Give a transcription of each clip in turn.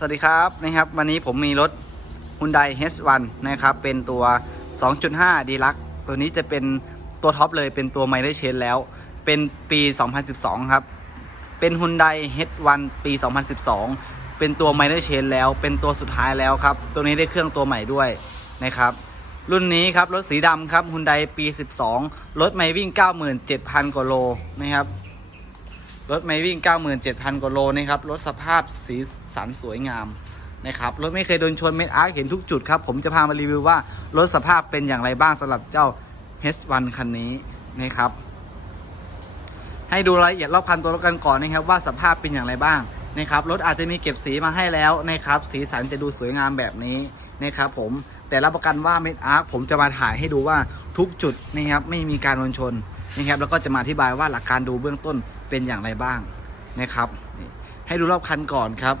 สวัสดีครับนะครับ วันนี้ผมมีรถ Hyundai H1 นะครับ เป็นตัว 2.5 d l u x ตัวนี้จะเป็นตัวท็อปเลยเป็นตัว m i l e Change แล้ว เป็นปี 2012 ครับ เป็น Hyundai H1 ปี 2012 เป็นตัว m i l e Change แล้วเป็นตัวสุดท้ายแล้วครับ ตัวนี้ได้เครื่องตัวใหม่ด้วยนะครับ รุ่นนี้ครับ รถสีดำครับ Hyundai ปี 12 รถไม่วิ่ง 97,000 กว่าโลนะครับ รถไม่วิ่ง 97,000 กว่าโลนะครับ รถสภาพสีสันสวยงามนะครับ รถไม่เคยโดนชนเม็ดอาร์คเห็นทุกจุดครับ ผมจะพามารีวิวว่า รถสภาพเป็นอย่างไรบ้างสำหรับเจ้า H1 คันนี้นะครับ ให้ดูรายละเอียดรอบคันตัวรถกันก่อนนะครับ ว่าสภาพเป็นอย่างไรบ้างนะครับ รถอาจจะมีเก็บสีมาให้แล้วนะครับ สีสันจะดูสวยงามแบบนี้นะครับผม แต่รับประกันว่าเม็ดอาร์คผมจะมาถ่ายให้ดูว่าทุกจุดนะครับไม่มีการโดนชนนะครับ แล้วก็จะมาอธิบายว่าหลักการดูเบื้องต้น เป็นอย่างไรบ้างนะครับให้ดูรอบคันก่อนครับ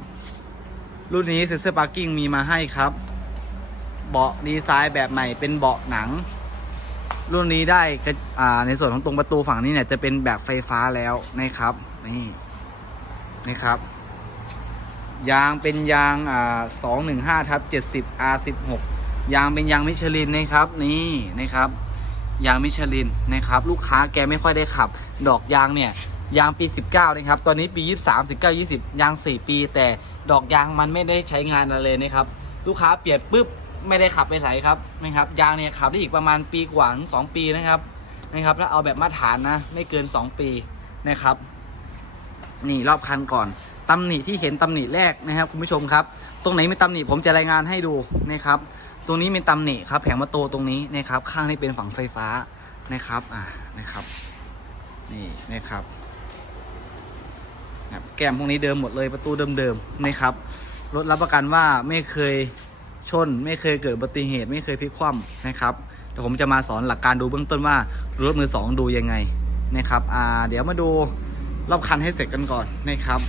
รุ่นนี้เซนเซอร์พาร์กิ้งมีมาให้ครับ เบาะดีไซน์แบบใหม่เป็นเบาะหนัง รุ่นนี้ได้ในส่วนของตรงประตูฝั่งนี้เนี่ยจะเป็นแบบไฟฟ้าแล้วนะครับนี่นะครับยางเป็นยางอ่า215ทับ70 R16 ยางเป็นยางมิชลินนะครับนี่นะครับ ยางมิชลินนะครับ ลูกค้าแกไม่ค่อยได้ขับ ดอกยางเนี่ย ยางปี 19 นะครับ ตอนนี้ปี 23 19 20 ยาง 4 ปี แต่ดอกยางมันไม่ได้ใช้งานอะไรเลยนะครับ ลูกค้าเปลี่ยนปุ๊บไม่ได้ขับไปใส่ครับนะครับ ยางเนี่ยขับได้อีกประมาณปีกว่าถึงสองปีนะครับนะครับ ถ้าเอาแบบมาตรฐานนะ ไม่เกิน 2 ปีนะครับ นี่รอบคันก่อนตำหนิที่เห็นตำหนิแรกนะครับ คุณผู้ชมครับ ตรงไหนมีตำหนิผมจะรายงานให้ดูนะครับ ตรงนี้มีตำหนิครับแผงประตูตรงนี้นะครับ ข้างนี้เป็นฝั่งไฟฟ้านะครับ อ่านะครับ นี่นะครับ ครับแก้มพวกนี้เดิมหมดเลยประตูเดิมๆนะครับรถรับประกันว่าไม่เคยชน ไม่เคยเกิดอุบัติเหตุ ไม่เคยพลิกคว่ำนะครับเดี๋ยวผมจะมาสอนหลักการดูเบื้องต้นว่ารถมือสองดูยังไงนะครับอ่าเดี๋ยวมาดูรอบคันให้เสร็จกันก่อนนะครับ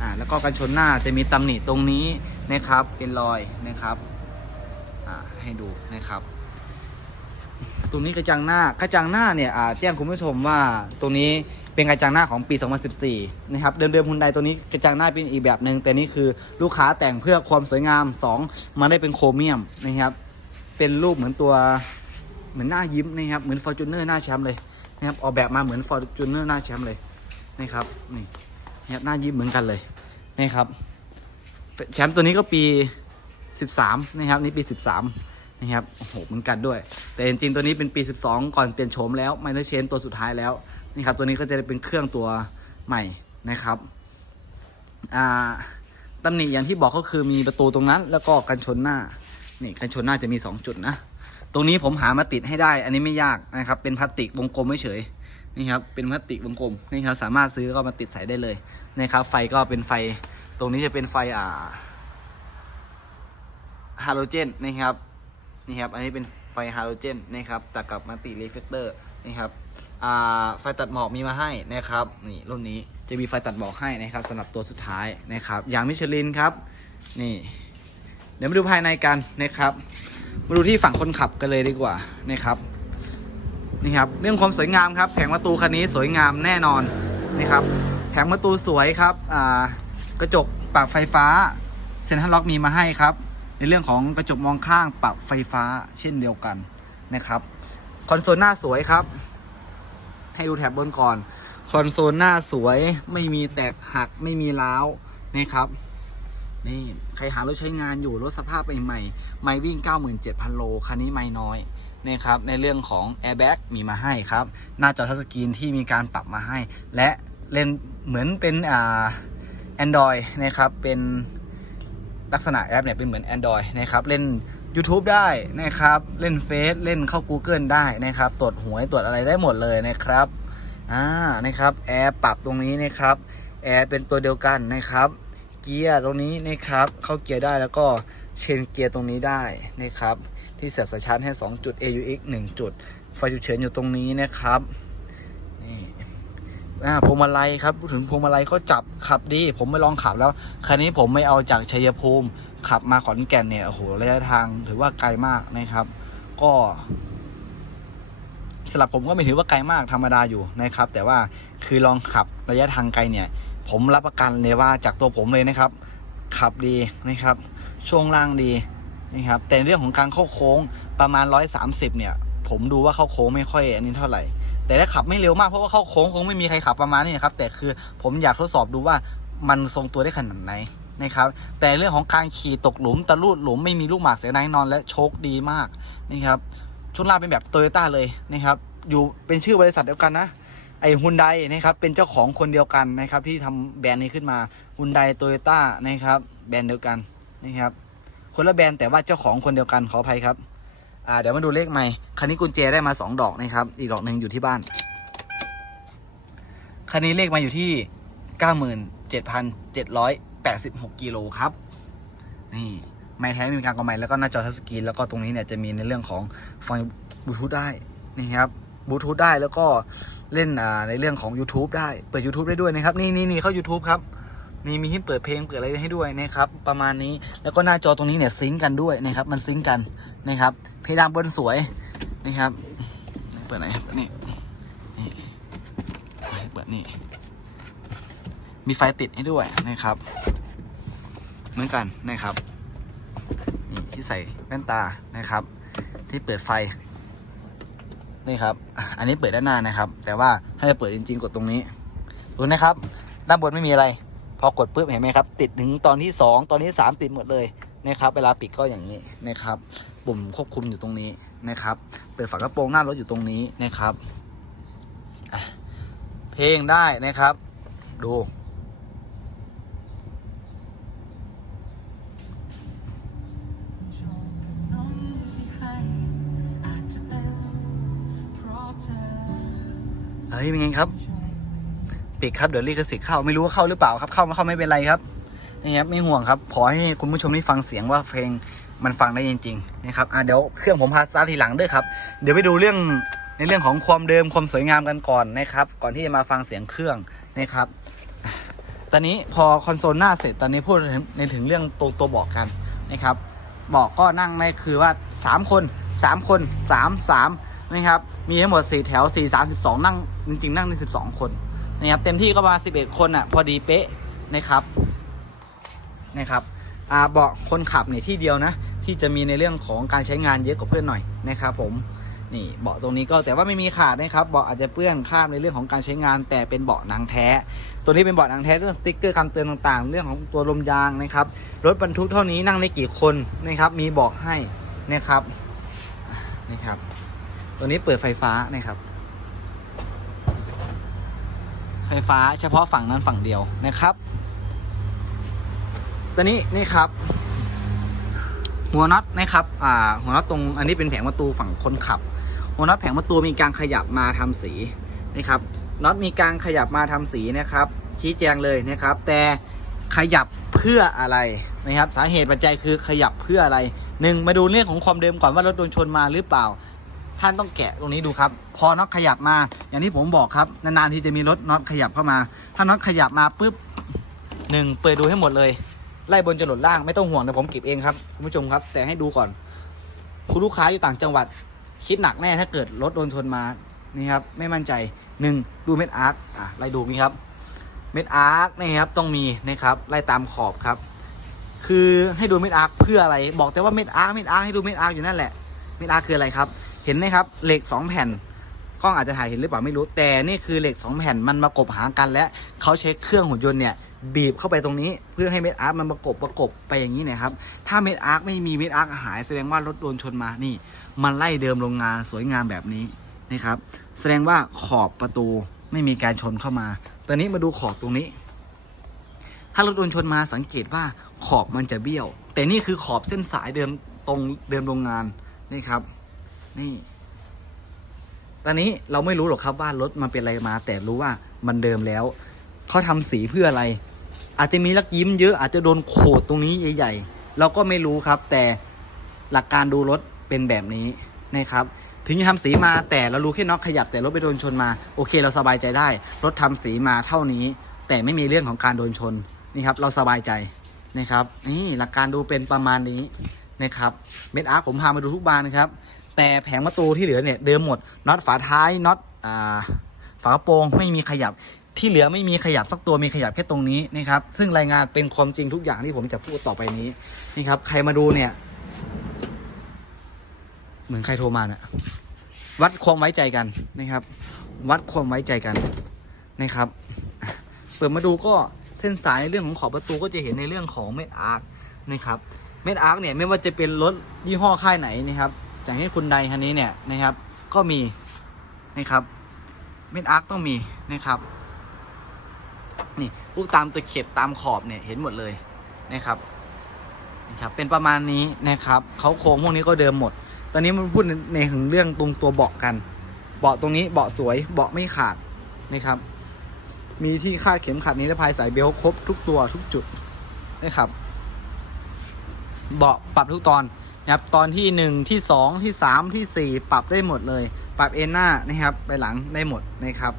อ่าแล้วก็กันชนหน้าจะมีตำหนิตรงนี้นะครับ เป็นรอยนะครับอ่าให้ดูนะครับ ตรงนี้กระจังหน้ากระจังหน้าเนี่ยอ่าแจ้งคุณผู้ชมว่าตรงนี้ เป็นกระจังหน้าของปี 2014 นะครับ เดิมๆฮุนไดตัวนี้กระจังหน้าเป็นอีกแบบหนึ่งแต่นี่คือลูกค้าแต่งเพื่อความสวยงาม 2มันได้เป็นโครเมียมนะครับ เป็นรูปเหมือนตัวเหมือนหน้ายิ้มนะครับ เหมือนฟอร์จูเนอร์หน้าแชมป์เลยนะครับออกแบบมาเหมือนฟอร์จูเนอร์หน้าแชมป์เลยนะครับนี่นะครับหน้ายิ้มเหมือนกันเลยนะครับแชมป์ตัวนี้ก็ปี 13 นะครับนี่ปี 13 นะครับโอ้โหเหมือนกันด้วย แต่จริงๆตัวนี้เป็นปี 12 ก่อนเปลี่ยนโฉมแล้วไมเนอร์เชนตัวสุดท้ายแล้ว นี่ครับตัวนี้ก็จะเป็นเครื่องตัวใหม่นะครับอ่าตำหนิอย่างที่บอกก็คือมีประตูตรงนั้น แล้วก็กันชนหน้านี่กันชนหน้าจะมี 2 จุดนะ ตรงนี้ผมหามาติดให้ได้ อันนี้ไม่ยากนะครับ เป็นพลาสติกวงกลมไม่เฉยนี่ครับเป็นพลาสติกวงกลมนี่ครับสามารถซื้อก็มาติดใส่ได้เลยนะครับ ไฟก็เป็นไฟ ตรงนี้จะเป็นไฟอ่าฮาโลเจนนะครับนี่ครับ อันนี้เป็น ฟฮาโลเจนนะครับแตัดกับมัลติเรฟเฟกเตอร์นะครับไฟตัดหมอกมีมาให้นะครับนี่รุ่นนี้จะมีไฟตัดหมอกให้นะครับสำหรับตัวสุดท้ายนะครับอย่างมิชลินครับนี่เดี๋ยวมาดูภายในกันนะครับมาดูที่ฝั่งคนขับกันเลยดีกว่านะครับนี่ครับเรื่องความสวยงามครับแผงประตูคันนี้สวยงามแน่นอนนะครับแผงประตูสวยครับกระจกปรับไฟฟ้าเซ็นทรัลล็อกมีมาให้ครับ ในเรื่องของกระจกมองข้างปรับไฟฟ้าเช่นเดียวกันนะครับ คอนโซลหน้าสวยครับ ให้ดูแถบบนก่อน คอนโซลหน้าสวยไม่มีแตกหักไม่มีร้าวนะครับนี่ใครหารถใช้งานอยู่รถสภาพใหม่ๆไม่วิ่ง 97,000 โล คันนี้ไม่น้อยนะครับในเรื่องของ Airbag มีมาให้ครับ หน้าจอทัชสกรีนที่มีการปรับมาให้ และเล่นเหมือนเป็นอ่า Android นะครับเป็น ลักษณะแอปเนี่ยเป็นเหมือน Android นะครับเล่น YouTube ได้นะครับเล่นเฟซเล่นเข้า Google ได้นะครับตรวจหวยตรวจอะไรได้หมดเลยนะครับอ่านะครับแอร์ปรับตรงนี้นะครับแอร์เป็นตัวเดียวกันนะครับเกียร์ตรงนี้นะครับเข้าเกียร์ได้แล้วก็เชนเกียร์ตรงนี้ได้นะครับที่เสียบสายชาร์จให้ 2 จุด AUX 1 จุดไฟฉุกเฉินอยู่ตรงนี้นะครับ อ่าพวงมาลัยครับพูดถึงพวงมาลัยเขาจับขับดี ผมไม่ลองขับแล้ว คันนี้ผมไม่เอาจากชัยภูมิ ขับมาขอนแก่นเนี่ยโอ้โหระยะทางถือว่าไกลมากนะครับ ก็สำหรับผมก็ไม่ถือว่าไกลมากธรรมดาอยู่นะครับ แต่ว่าคือลองขับระยะทางไกลเนี่ย ผมรับประกันเลยว่าจากตัวผมเลยนะครับ ขับดีนะครับ ช่วงล่างดีนะครับ แต่เรื่องของการเข้าโค้งประมาณ 130 เนี่ย ผมดูว่าเข้าโค้งไม่ค่อยอันนี้เท่าไหร่ แต่ถ้าขับไม่เร็วมากเพราะว่าเข้าโค้งคงไม่มีใครขับประมาณนี้ครับ แต่คือผมอยากทดสอบดูว่ามันทรงตัวได้ขนาดไหนนะครับ แต่เรื่องของการขี่ตกหลุมตะลุดหลุมไม่มีลูกหมากเสียแน่นอนและโชคดีมากนะครับช่วงล่างเป็นแบบโตโยต้าเลยนะครับอยู่เป็นชื่อบริษัทเดียวกันนะไอฮุนไดนะครับเป็นเจ้าของคนเดียวกันนะครับที่ทำแบรนด์นี้ขึ้นมาฮุนไดโตโยต้านะครับแบรนด์เดียวกันนะครับคนละแบรนด์แต่ว่าเจ้าของคนเดียวกันขออภัยครับ อ่าเดี๋ยวมาดูเลขใหม่ คันนี้กุญแจได้มา 2 ดอกนะครับ อีกดอกหนึ่งอยู่ที่บ้าน คันนี้เลขมาอยู่ที่ 97,786 กิโลครับ นี่ไม่แท้มีการกำไมแล้วก็หน้าจอทัชสกรีนแล้วก็ตรงนี้เนี่ยจะมีในเรื่องของฟังบลูทูธได้นะครับบลูทูธได้แล้วก็เล่นในเรื่องของ YouTube ได้ เปิด YouTube ได้ด้วยนะครับ นี่นี่นี่เข้า YouTube ครับ นี่มีให้เปิดเพลงเปิดอะไรให้ด้วยนะครับประมาณนี้แล้วก็หน้าจอตรงนี้เนี่ยซิงกันด้วยนะครับมันซิงกันนะครับเพดานบนสวยนะครับเปิดไหนเปิดนี่นี่เปิดนี่มีไฟติดให้ด้วยนะครับ เหมือนกันนะครับนี่ที่ใส่แว่นตานะครับ ที่เปิดไฟนี่ครับ อันนี้เปิดด้านหน้านะครับ แต่ว่าถ้าจะเปิดจริงๆกดตรงนี้ดูนะครับ ด้านบนไม่มีอะไร พอกดปุ๊บเห็นไหมครับ ติดถึงตอนที่ 2 ตอนที่ 3 ติดหมดเลยนะครับ เวลาปิดก็อย่างนี้นะครับ ปุ่มควบคุมอยู่ตรงนี้นะครับ เปิดฝากระโปรงหน้ารถอยู่ตรงนี้นะครับอะเพลงได้นะครับ ดูโชคกับน้องที่ให้อาจจะเป็นเพราะเธอเฮ้ยเป็นไงครับ ปิดครับเดี๋ยวลิขสิทธิ์เข้าไม่รู้ว่าเข้าหรือเปล่าครับเข้าไม่เข้าไม่เป็นไรครับนี่ครับไม่ห่วงครับขอให้คุณผู้ชมได้ฟังเสียงว่าเพลงมันฟังได้จริงๆนะครับอะเดี๋ยวเครื่องผมพาสตาร์ทีหลังด้วยครับเดี๋ยวไปดูเรื่องในเรื่องของความเดิมความสวยงามกันก่อนนะครับ ก่อนที่จะมาฟังเสียงเครื่องนะครับ ตอนนี้พอคอนโซลหน้าเสร็จตอนนี้พูดในถึงเรื่องตัวตัวบาะกันนะครับบาะก็นั่งได้คือว่า 3 คน 3 คน 3 3 นะครับ มีทั้งหมด 4 แถว 4 32 นั่ง จริง ๆ นั่งได้12 คน นะครับเต็มที่ก็ประมาณ11 คนอะพอดีเป๊ะนะครับนะครับอ่าเบาะคนขับเนี่ยที่เดียวนะ ที่จะมีในเรื่องของการใช้งานเยอะกว่าเพื่อนหน่อยนะครับผมนี่เบาะตรงนี้ก็แต่ว่าไม่มีขาดนะครับเบาะอาจจะเปื้อนคราบในเรื่องของการใช้งาน แต่เป็นเบาะหนังแท้ ตัวนี้เป็นเบาะหนังแท้เรื่องสติ๊กเกอร์คำเตือนต่างๆ เรื่องของตัวลมยางนะครับรถบรรทุกเท่านี้นั่งได้กี่คนนะครับมีบอกให้นะครับนี่ครับ ตัวนี้เปิดไฟฟ้านะครับ ไฟฟ้าเฉพาะฝั่งนั้นฝั่งเดียวนะครับตัวนี้นี่ครับ หัวน็อตนะครับอ่าหัวน็อตตรงอันนี้เป็นแผงประตูฝั่งคนขับ หัวน็อตแผงประตูมีการขยับมาทำสีนะครับน็อตมีการขยับมาทำสีนะครับ ชี้แจงเลยนะครับ แต่ขยับเพื่ออะไรนะครับ สาเหตุปัจจัยคือขยับเพื่ออะไรหนึ่งมาดูเรื่องของความเดิมก่อนว่ารถโดนชนมาหรือเปล่า ท่านต้องแกะตรงนี้ดูครับ พอน็อตขยับมา อย่างที่ผมบอกครับ นานๆที่จะมีรถน็อตขยับเข้ามา ถ้าน็อตขยับมาปุ๊บหนึ่งเปิดดูให้หมดเลย ไล่บนจรดล่างไม่ต้องห่วงเดี๋ยวผมเก็บเองครับคุณผู้ชมครับ แต่ให้ดูก่อน คุณลูกค้าอยู่ต่างจังหวัด คิดหนักแน่ถ้าเกิดรถโดนชนมานี่ครับไม่มั่นใจหนึ่งดูเม็ดอาร์คอะไล่ดูมีครับ เม็ดอาร์คนี่ครับต้องมีนะครับไล่ตามขอบครับ คือให้ดูเม็ดอาร์คเพื่ออะไร บอกแต่ว่าเม็ดอาร์คเม็ดอาร์คให้ดูเม็ดอาร์คอยู่นั่นแหละเม็ดอาร์คคืออะไรครับ เห็นไหมครับเหล็กสองแผ่นกล้องอาจจะถ่ายเห็นหรือเปล่าไม่รู้แต่นี่คือเหล็กสองแผ่นมันมากบหากันและเขาใช้เครื่องหุ่นยนต์เนี่ยบีบเข้าไปตรงนี้เพื่อให้เม็ดอาร์คมันประกบประกบไปอย่างนี้นะครับ ถ้าเม็ดอาร์คไม่มีเม็ดอาร์คหายแสดงว่ารถโดนชนมานี่ มันไล่เดิมโรงงานสวยงามแบบนี้นะครับ แสดงว่าขอบประตูไม่มีการชนเข้ามา ตอนนี้มาดูขอบตรงนี้ ถ้ารถโดนชนมาสังเกตว่าขอบมันจะเบี้ยว แต่นี่คือขอบเส้นสายเดิมตรงเดิมโรงงานนี่ครับ นี่ ตอนนี้เราไม่รู้หรอกครับว่ารถมันเป็นอะไรมา แต่รู้ว่ามันเดิมแล้ว เขาทำสีเพื่ออะไร อาจจะมีลักยิ้มเยอะอาจจะโดนโขดตรงนี้ใหญ่ ๆ เราก็ไม่รู้ครับ แต่หลักการดูรถเป็นแบบนี้นะครับถึงจะทำสีมาแต่เรารู้แค่น็อกขยับแต่รถไปโดนชนมา โอเคเราสบายใจได้ รถทำสีมาเท่านี้ แต่ไม่มีเรื่องของการโดนชนนี่ครับ เราสบายใจนะครับนี่หลักการดูเป็นประมาณนี้นะครับเม็ดอาร์ผมพามาดูทุกบานนะครับ แต่แผงประตูที่เหลือเนี่ยเดิมหมดน็อตฝาท้ายน็อตอ่าฝากระโปรงไม่มีขยับที่เหลือไม่มีขยับสักตัวมีขยับแค่ตรงนี้นะครับ ซึ่งรายงานเป็นความจริงทุกอย่างที่ผมจะพูดต่อไปนี้นี่ครับ ใครมาดูเนี่ย เหมือนใครโทรมาเนี่ยวัดความไว้ใจกันนะครับ วัดความไว้ใจกันนะครับ เปิดมาดูก็เส้นสายในเรื่องของขอบประตูก็จะเห็นในเรื่องของเม็ดอาร์คนะครับ เม็ดอาร์คเนี่ยไม่ว่าจะเป็นรถยี่ห้อค่ายไหนนะครับ อย่างที่คุณใดคันนี้เนี่ยนะครับ ก็มีนะครับเม็ดอาร์คต้องมีนะครับนี่พวกตามตะเข็บตามขอบเนี่ยเห็นหมดเลยนะครับนะครับ เป็นประมาณนี้นะครับเขาโครงพวกนี้ก็เดิมหมด ตอนนี้มันพูดในถึงเรื่องตรงตัวเบาะกัน เบาะตรงนี้เบาะสวยเบาะไม่ขาดนะครับ มีที่คาดเข็มขัดนิรภัยสายเบลต์ครบทุกตัวทุกจุดนะครับ เบาะปรับทุกตอน นะครับตอนที่หนึ่งที่สองที่สามที่สี่ปรับได้หมดเลย ปรับเอ็นหน้านะครับไปหลังได้หมดนะครับ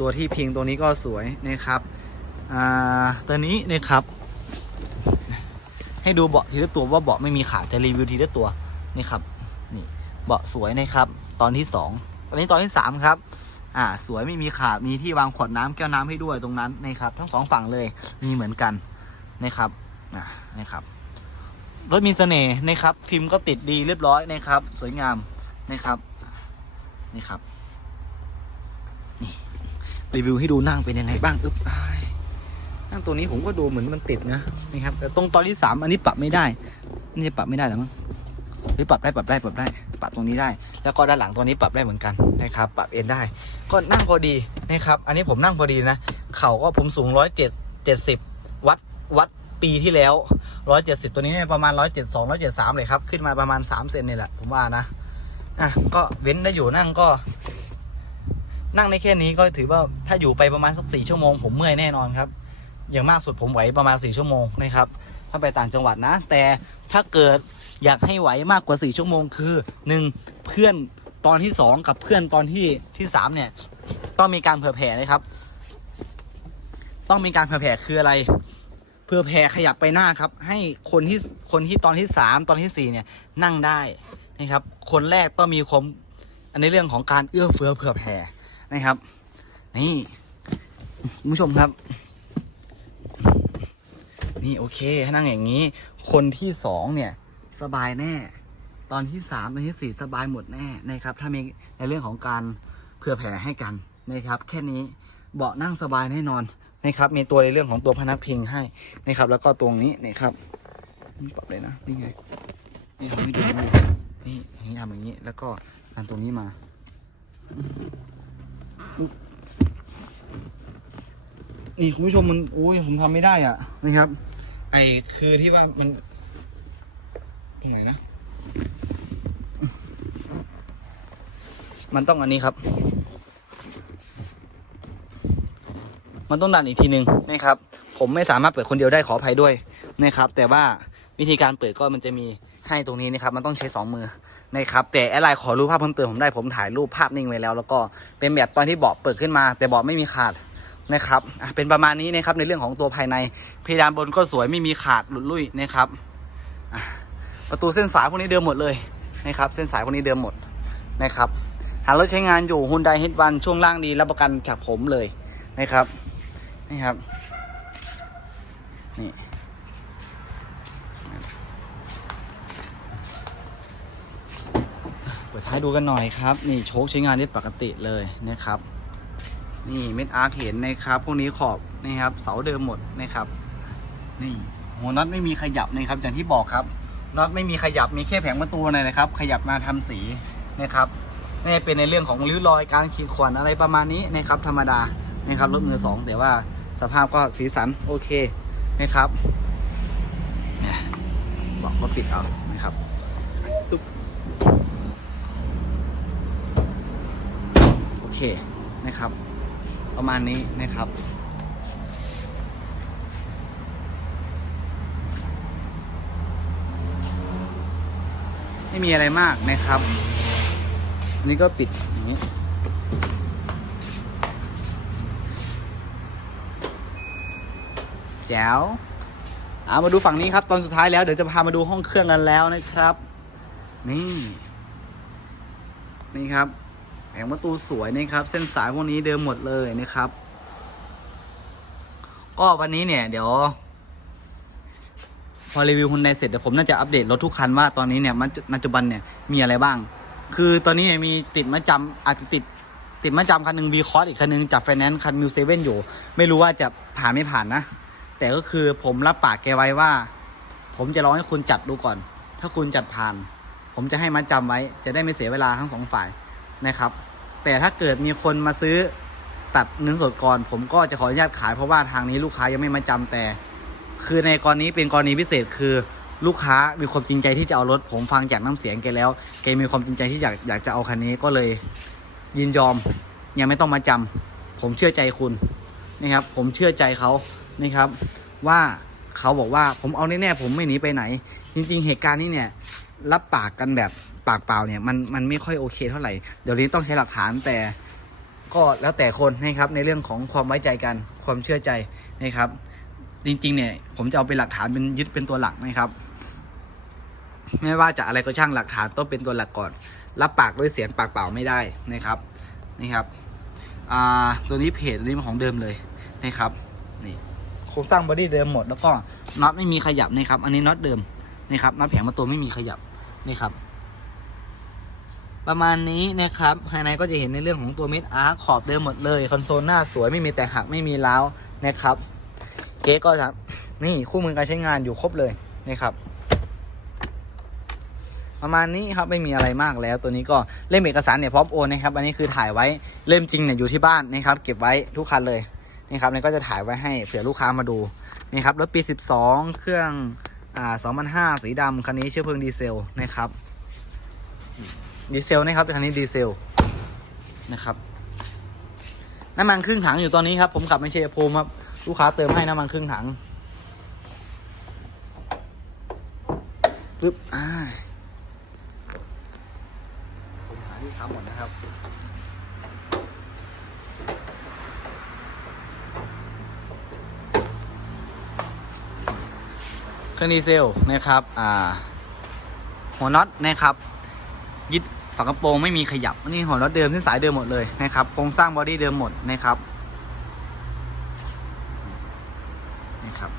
ตัวที่พิงตัวนี้ก็สวยนะครับอ่าตัวนี้นะครับ ให้ดูเบาะทีละตัวว่าเบาะไม่มีขาจะรีวิวทีละตัวนี่ครับนี่เบาะสวยนะครับ ตอนที่สองตอนนี้ตอนที่สามครับอ่าสวยไม่มีขาดมีที่วางขวดน้ำแก้วน้ำให้ด้วยตรงนั้นนะครับ ทั้งสองฝั่งเลยมีเหมือนกันนะครับอ่านะครับ รถมีเสน่ห์นะครับ ฟิล์มก็ติดดีเรียบร้อยนะครับ สวยงามนะครับนี่ครับนี่รีวิวให้ดูนั่งเป็นยังไงบ้างอึ๊บอ้ายนั่งตัวนี้ผมก็ดูเหมือนมันติดนะนี่ครับแต่ตรงตอนที่สามอันนี้ปรับไม่ได้นี่ปรับไม่ได้หรอมั้งเฮ้ยปรับได้ปรับได้ปรับได้ปรับตรงนี้ได้ แล้วก็ด้านหลังตัวนี้ปรับได้เหมือนกันนะครับ ปรับเอ็นได้ ก็นั่งพอดีนะครับ อันนี้ผมนั่งพอดีนะ เข่าก็ผมสูงร้อยเจ็ดเจ็ดสิบวัดวัด ปีที่แล้วร้อยเจ็ดสิบตัวนี้ประมาณร้อยเจ็ดสองร้อยเจ็ดสามเลยครับ ขึ้นมาประมาณสามเซนนี่แหละ ผมว่านะ อะ ก็เว้นได้อยู่นั่งก็ นั่งในแค่นี้ก็ถือว่าถ้าอยู่ไปประมาณสักสี่ชั่วโมงผมเมื่อยแน่นอนครับ อย่างมากสุดผมไหวประมาณสี่ชั่วโมงนะครับ ถ้าไปต่างจังหวัดนะ แต่ถ้าเกิดอยากให้ไหวมากกว่าสี่ชั่วโมงคือหนึ่งเพื่อนตอนที่สองกับเพื่อนตอนที่ที่สามเนี่ย ต้องมีการเผื่อแผ่นะครับ ต้องมีการเผื่อแผ่คืออะไร เผื่อแผ่ขยับไปหน้าครับ ให้คนที่คนที่ตอนที่สามตอนที่สี่เนี่ยนั่งได้นะครับ คนแรกต้องมีความอันในเรื่องของการเอื้อเฟื้อเผื่อแผ่นะครับ นี่คุณผู้ชมครับ นี่โอเคถ้านั่งอย่างนี้ คนที่สองเนี่ยสบายแน่ ตอนที่สามตอนที่สี่สบายหมดแน่นะครับ ถ้ามีในเรื่องของการเผื่อแผ่ให้กันนะครับ แค่นี้เบาะนั่งสบายแน่นอน นะครับ มีตัวในเรื่องของตัวพนักพิงให้นะครับ แล้วก็ตรงนี้นะครับนี่ปรับเลยนะนี่ไงนี่ทำให้ดูนี่อย่างนี้ทำอย่างนี้ แล้วก็อันตรงนี้มาอนี่คุณผู้ชมมันโอ้ยผมทำไม่ได้อะนะครับ ไอคือที่ว่ามันตรงไหนนะ มันต้องอันนี้ครับ มันต้องดันอีกทีหนึ่งนะครับ ผมไม่สามารถเปิดคนเดียวได้ขออภัยด้วยนะครับ แต่ว่าวิธีการเปิดก็มันจะมีให้ตรงนี้นะครับ มันต้องใช้สองมือนะครับแต่แอดไลน์ขอรูปภาพเพิ่มเติมผมได้ผมถ่ายรูปภาพนิ่งไว้แล้ว แล้วก็เป็นแบบตอนที่เบาะเปิดขึ้นมา แต่เบาะไม่มีขาดนะครับเป็นประมาณนี้นะครับในเรื่องของตัวภายในเพดานบนก็สวยไม่มีขาดหลุดลุ่ยนะครับประตูเส้นสายพวกนี้เดิมหมดเลยนะครับ เส้นสายพวกนี้เดิมหมดนะครับหากรถใช้งานอยู่ Hyundai h วันช่วงล่างดีรับประกันจากผมเลยนะครับ นี่ครับ นี่เปิดท้ายดูกันหน่อยครับ นี่โชคใช้งานได้ปกติเลยนะครับ นี่เม็ดอาร์คเห็นนะครับ พวกนี้ขอบนี่ครับ เสาเดิมหมดนะครับ นี่หัวน็อตไม่มีขยับนะครับ อย่างที่บอกครับน็อตไม่มีขยับมีแค่แผงประตูหน่อยนะครับ ขยับมาทำสีนะครับนี่เป็นในเรื่องของริ้วรอยการขีดข่วนอะไรประมาณนี้นะครับ ธรรมดานะครับรถมือสองแต่ว่า สภาพก็สีสันโอเคนะครับนี่บอกก็ปิดเอานะครับปึ๊บโอเคนะครับ ประมาณนี้นะครับไม่มีอะไรมากนะครับ อันนี้ก็ปิดอย่างนี้ จ๋วเอามาดูฝั่งนี้ครับตอนสุดท้ายแล้วเดี๋ยวจะพามาดูห้องเครื่องกันแล้วนะครับ นี่ นี่ครับแผงประตูสวยนะครับ เส้นสายพวกนี้เดิมหมดเลยนะครับ ก็วันนี้เนี่ย เดี๋ยว พอรีวิวฮุนไดเสร็จเดี๋ยวผมน่าจะอัปเดตรถทุกคันว่าตอนนี้เนี่ยมันปัจจุบันเนี่ยมีอะไรบ้าง คือตอนนี้เนี่ยมีติดมาจำอาจจะติดติดมาจำคันหนึ่งวีคอร์อีกคันหนึ่งจับไฟแนนซ์คันมิวเซเว่นอยู่ ไม่รู้ว่าจะผ่านไม่ผ่านนะ แต่ก็คือผมรับปากแกไว้ว่า ผมจะลองให้คุณจัดดูก่อน ถ้าคุณจัดผ่าน ผมจะให้มัดจำไว้ จะได้ไม่เสียเวลาทั้งสองฝ่ายนะครับ แต่ถ้าเกิดมีคนมาซื้อตัดเงินสดก่อน ผมก็จะขออนุญาตขายเพราะว่าทางนี้ลูกค้ายังไม่มาจำแต่ คือในกรณีเป็นกรณีพิเศษคือลูกค้ามีความจริงใจที่จะเอารถ ผมฟังจากน้ำเสียงแกแล้วแกมีความจริงใจที่อยากอยากจะเอาคันนี้ก็เลยยินยอมยังไม่ต้องมาจำผมเชื่อใจคุณนะครับ ผมเชื่อใจเขา นะครับ ว่าเขาบอกว่าผมเอาแน่ๆผมไม่หนีไปไหน จริง ๆ เหตุการณ์นี้เนี่ย รับปากกันแบบปากเปล่าเนี่ยมันมันไม่ค่อยโอเคเท่าไหร่เดี๋ยวนี้ต้องใช้หลักฐานแต่ก็แล้วแต่คนนะครับในเรื่องของความไว้ใจกันความเชื่อใจนะครับ จริง ๆ เนี่ย ผมจะเอาเป็นหลักฐานเป็นยึดเป็นตัวหลักนะครับ ไม่ว่าจะอะไรก็ช่างหลักฐานต้องเป็นตัวหลักก่อน รับปากด้วยเสียงปากเปล่าไม่ได้นะครับนี่ครับ อ่าตัวนี้เพจนี้เป็นของเดิมเลยนะครับนี่ ครงสร้างบอดี้เดิมหมดแล้วก็น็อตไม่มีขยับนะครับ อันนี้น็อตเดิมนะครับน็อตแผงประตูไม่มีขยับนี่ครับ ประมาณนี้นะครับภายในก็จะเห็นในเรื่องของตัวเม็ดอาร์ขอบเดิมหมดเลยคอนโซลหน้าสวยไม่มีแตกหักไม่มีร้าวนะครับ เก๊ก็ครับนี่คู่มือการใช้งานอยู่ครบเลยนะครับประมาณนี้ครับไม่มีอะไรมากแล้วตัวนี้ก็เล่มเอกสารเนี่ยพร้อมโอนนะครับ อันนี้คือถ่ายไว้เล่มจริงเนี่ยอยู่ที่บ้านนะครับ เก็บไว้ทุกคันเลย นี่ครับเนี่ก็จะถ่ายไว้ให้เผื่อลูกค้ามาดูนี่ครับรถปี 12 เครื่องอ่า2005 สีดำคันนี้เชื้อเพลิงดีเซลนะครับดีเซลนะครับคันนี้ดีเซลนะครับน้ำมันครึ่งถังอยู่ตอนนี้ครับผมขับไม่ใช่ภูมิครับลูกค้าเติมให้น้ำมันครึ่งถังปึ๊บอ่าผมหาที่ค้ำหมดนะครับ รื่องดีเซลนะครับ อ่า หัวน็อตนะครับยึดฝากระโปรงไม่มีขยับนี่หัวน็อตเดิมที่สายเดิมหมดเลยนะครับโครงสร้างบอดี้เดิมหมดนะครับนี่ครับ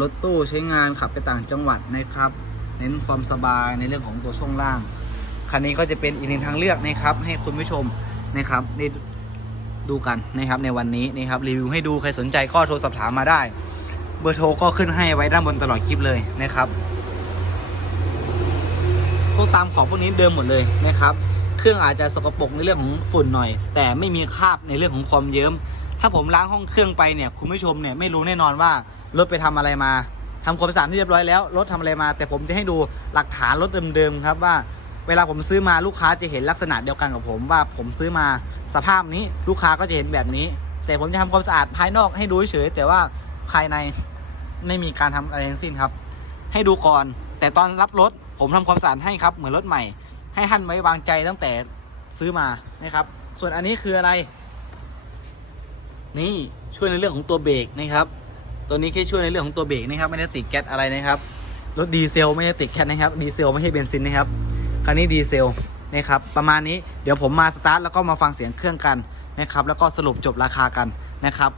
รถตู้ใช้งานขับไปต่างจังหวัดนะครับ เน้นความสบายในเรื่องของตัวช่วงล่าง คันนี้ก็จะเป็นอีกหนึ่งทางเลือกนะครับ ให้คุณผู้ชมนะครับได้ดูกันนะครับในวันนี้นะครับรีวิวให้ดูใครสนใจก็โทรสอบถามมาได้ เบอร์โทรก็ขึ้นให้ไว้ด้านบนตลอดคลิปเลยนะครับ พวกตามของพวกนี้เดิมหมดเลยนะครับ เครื่องอาจจะสกปรกในเรื่องของฝุ่นหน่อย แต่ไม่มีคราบในเรื่องของความเยิ้ม ถ้าผมล้างห้องเครื่องไปเนี่ยคุณผู้ชมเนี่ยไม่รู้แน่นอนว่ารถไปทำอะไรมาทำความสะอาดที่เรียบร้อยแล้วรถทำอะไรมา แต่ผมจะให้ดูหลักฐานรถเดิมๆครับว่า เวลาผมซื้อมาลูกค้าจะเห็นลักษณะเดียวกันกับผมว่าผมซื้อมาสภาพนี้ลูกค้าก็จะเห็นแบบนี้ แต่ผมจะทำความสะอาดภายนอกให้ดูเฉยแต่ว่า ภายในไม่มีการทำอะไรทั้งสิ้นครับ ให้ดูก่อน แต่ตอนรับรถผมทำความสะอาดให้ครับ เหมือนรถใหม่ ให้ท่านไว้วางใจตั้งแต่ซื้อมานะครับ ส่วนอันนี้คืออะไร นี่ช่วยในเรื่องของตัวเบรกนะครับ ตัวนี้แค่ช่วยในเรื่องของตัวเบรกนะครับไม่ได้ติดแก๊สอะไรนะครับรถดีเซลไม่ได้ติดแก๊สนะครับดีเซลไม่ใช่เบนซินนะครับคันนี้ดีเซลนะครับประมาณนี้เดี๋ยวผมมาสตาร์ทแล้วก็มาฟังเสียงเครื่องกันนะครับแล้วก็สรุปจบราคากันนะครับ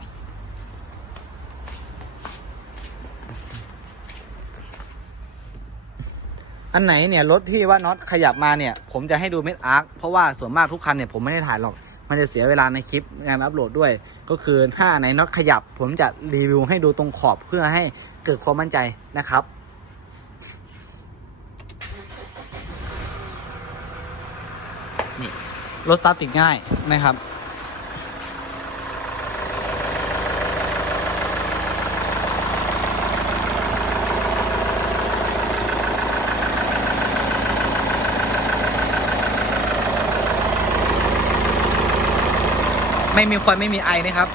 อันไหนเนี่ยรถที่ว่าน็อตขยับมาเนี่ยผมจะให้ดูเม็ดอาร์คเพราะว่าส่วนมากทุกคันเนี่ยผมไม่ได้ถ่ายหรอก มันจะเสียเวลาในคลิปงานอัปโหลดด้วย ก็คือถ้าอันไหนน็อตขยับ ผมจะรีวิวให้ดูตรงขอบเพื่อให้เกิดความมั่นใจนะครับนี่รถสตาร์ทติดง่ายนะครับ ไม่มีควันไม่มีไอนะครับ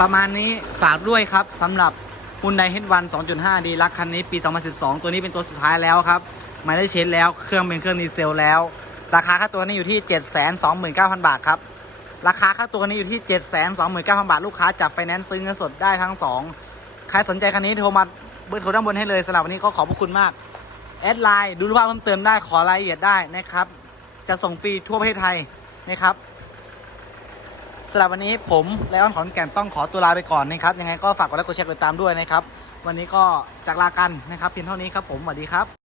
ประมาณนี้ฝากด้วยครับสำหรับ Hyundai H1 2.5 ดีลักคันนี้ปี 2012 ตัวนี้เป็นตัวสุดท้ายแล้วครับ ไม่ได้เช็ดแล้ว เครื่องเป็นเครื่องดีเซลแล้ว ราคาค่าตัวนี้อยู่ที่ 729,000 บาทครับ ราคาค่าตัวนี้อยู่ที่ 7 2 9 0 0 0 บาท ลูกค้าจับไฟแนนซ์ซื้อเงินสดได้ทั้ง 2 ใครสนใจคันนี้โทรมาเบอร์โทรด้านบนให้เลยสำหรับวันนี้ก็ขอบพระคุณมาก แอดไลน์ดูรูปภาพเพิ่มเติมได้ขอรายละเอียดได้นะครับ จะส่งฟรีทั่วประเทศไทยนะครับสำหรับวันนี้ผมไลออนขอนแก่นต้องขอตัวลาไปก่อนนะครับ ยังไงก็ฝากกดไลค์กดแชร์กดติดตามด้วยนะครับ วันนี้ก็จากลากันนะครับเพียงเท่านี้ครับผมสวัสดีครับ